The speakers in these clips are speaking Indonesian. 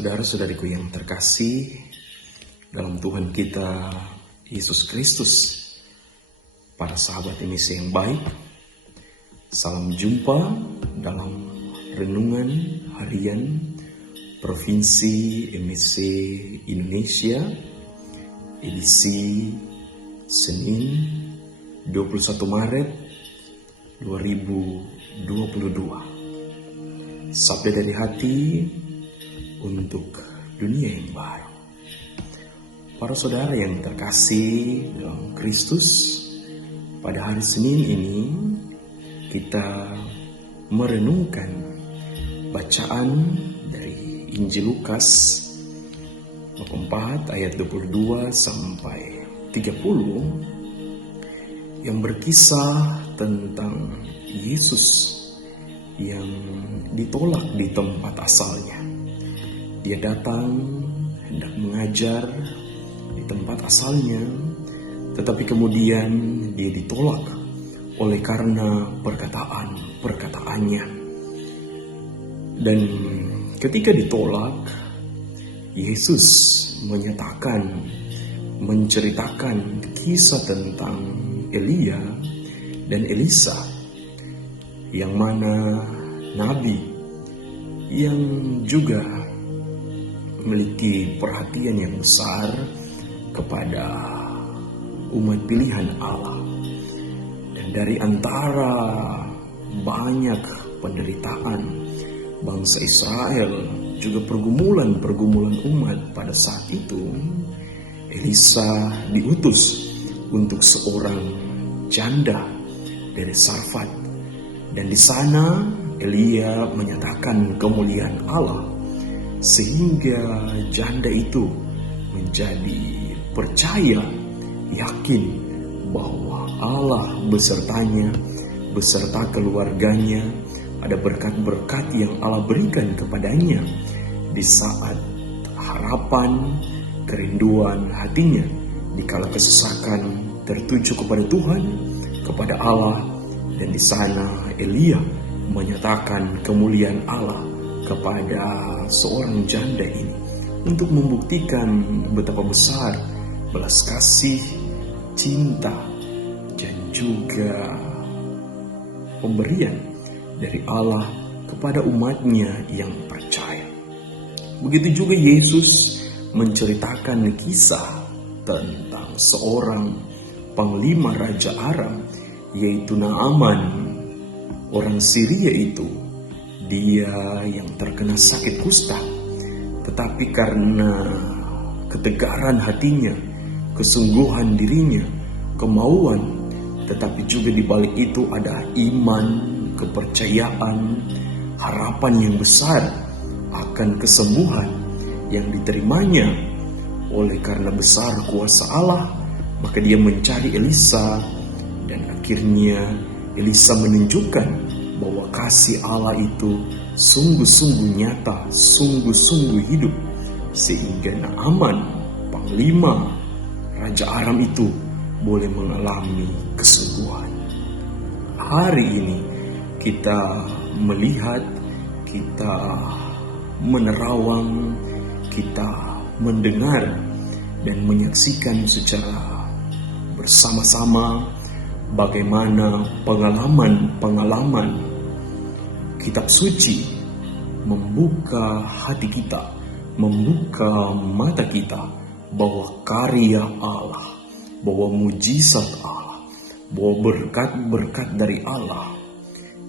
Saudara-saudariku yang terkasih dalam Tuhan kita Yesus Kristus, para sahabat MIC yang baik, salam jumpa dalam renungan harian Provinsi MIC Indonesia, edisi Senin 21 Maret 2022. Sabda dari hati untuk dunia yang baru. Para saudara yang terkasih dalam Kristus, pada hari Senin ini kita merenungkan bacaan dari Injil Lukas bab 4 ayat 22 sampai 30 yang berkisah tentang Yesus yang ditolak di tempat asalnya. Dia datang hendak mengajar di tempat asalnya, tetapi kemudian dia ditolak oleh karena perkataan-perkataannya. Dan ketika ditolak, Yesus menceritakan kisah tentang Elia dan Elisa, yang mana nabi yang juga memiliki perhatian yang besar kepada umat pilihan Allah. Dan dari antara banyak penderitaan bangsa Israel, juga pergumulan umat pada saat itu, Elisa diutus untuk seorang janda dari Sarfat. Dan di sana Elia menyatakan kemuliaan Allah, sehingga janda itu menjadi percaya, yakin bahwa Allah besertanya, beserta keluarganya. Ada berkat-berkat yang Allah berikan kepadanya di saat harapan, kerinduan hatinya dikala kesesakan tertuju kepada Tuhan, kepada Allah. Dan di sana Elia menyatakan kemuliaan Allah kepada seorang janda ini untuk membuktikan betapa besar belas kasih, cinta, dan juga pemberian dari Allah kepada umatnya yang percaya. Begitu juga Yesus menceritakan kisah tentang seorang panglima Raja Aram, yaitu Naaman, orang Syria itu. Dia yang terkena sakit kusta, tetapi karena ketegaran hatinya, kesungguhan dirinya, kemauan, tetapi juga di balik itu ada iman, kepercayaan, harapan yang besar akan kesembuhan yang diterimanya. Oleh karena besar kuasa Allah, maka dia mencari Elisa, dan akhirnya Elisa menunjukkan bahwa kasih Allah itu sungguh-sungguh nyata, sungguh-sungguh hidup, sehingga Naaman, panglima Raja Aram itu boleh mengalami kesembuhan. Hari ini kita melihat, kita menerawang, kita mendengar dan menyaksikan secara bersama-sama bagaimana pengalaman Kitab Suci membuka hati kita, membuka mata kita bahwa karya Allah, bahwa mujizat Allah, bahwa berkat-berkat dari Allah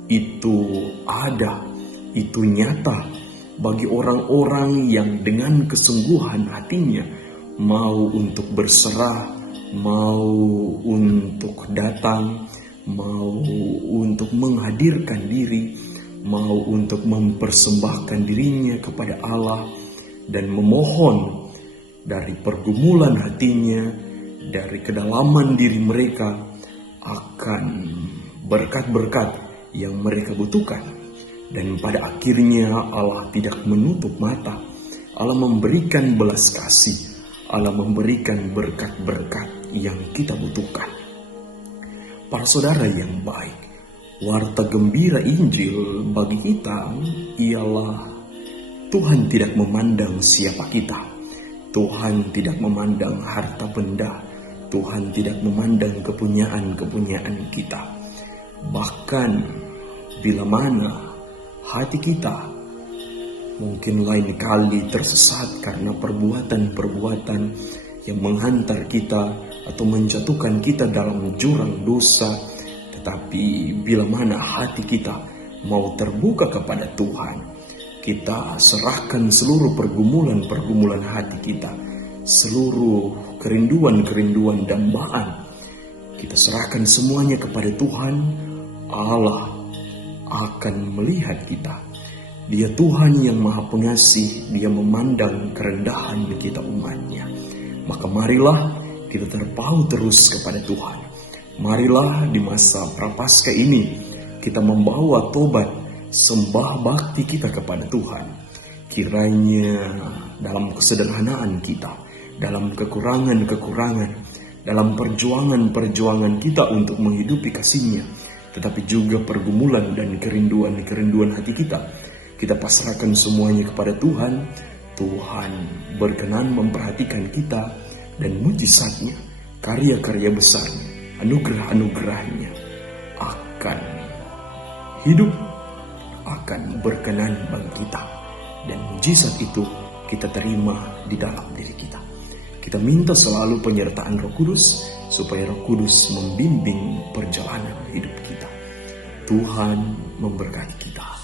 itu ada, itu nyata bagi orang-orang yang dengan kesungguhan hatinya mau untuk berserah, mau untuk datang, mau untuk menghadirkan diri, mau untuk mempersembahkan dirinya kepada Allah, dan memohon dari pergumulan hatinya, dari kedalaman diri mereka akan berkat-berkat yang mereka butuhkan. Dan pada akhirnya Allah tidak menutup mata, Allah memberikan belas kasih, Allah memberikan berkat-berkat yang kita butuhkan. Para saudara yang baik, warta gembira Injil bagi kita ialah Tuhan tidak memandang siapa kita. Tuhan tidak memandang harta benda. Tuhan tidak memandang kepunyaan-kepunyaan kita. Bahkan bila mana hati kita mungkin lain kali tersesat karena perbuatan-perbuatan yang menghantar kita atau menjatuhkan kita dalam jurang dosa, tetapi bila mana hati kita mau terbuka kepada Tuhan, kita serahkan seluruh pergumulan-pergumulan hati kita, seluruh kerinduan-kerinduan dambaan, kita serahkan semuanya kepada Tuhan. Allah akan melihat kita. Dia Tuhan yang Maha Pengasih. Dia memandang kerendahan kita umatnya. Maka marilah kita terpaut terus kepada Tuhan. Marilah di masa Prapaskah ini kita membawa tobat, sembah bakti kita kepada Tuhan. Kiranya dalam kesederhanaan kita, dalam kekurangan-kekurangan, dalam perjuangan-perjuangan kita untuk menghidupi kasih-Nya, tetapi juga pergumulan dan kerinduan-kerinduan hati kita pasrahkan semuanya kepada Tuhan. Tuhan berkenan memperhatikan kita, dan mujizatnya, karya-karya besarnya, anugerah-anugerahnya akan hidup, akan berkenan bagi kita. Dan mujizat itu kita terima di dalam diri kita. Kita minta selalu penyertaan Roh Kudus, supaya Roh Kudus membimbing perjalanan hidup kita. Tuhan memberkati kita.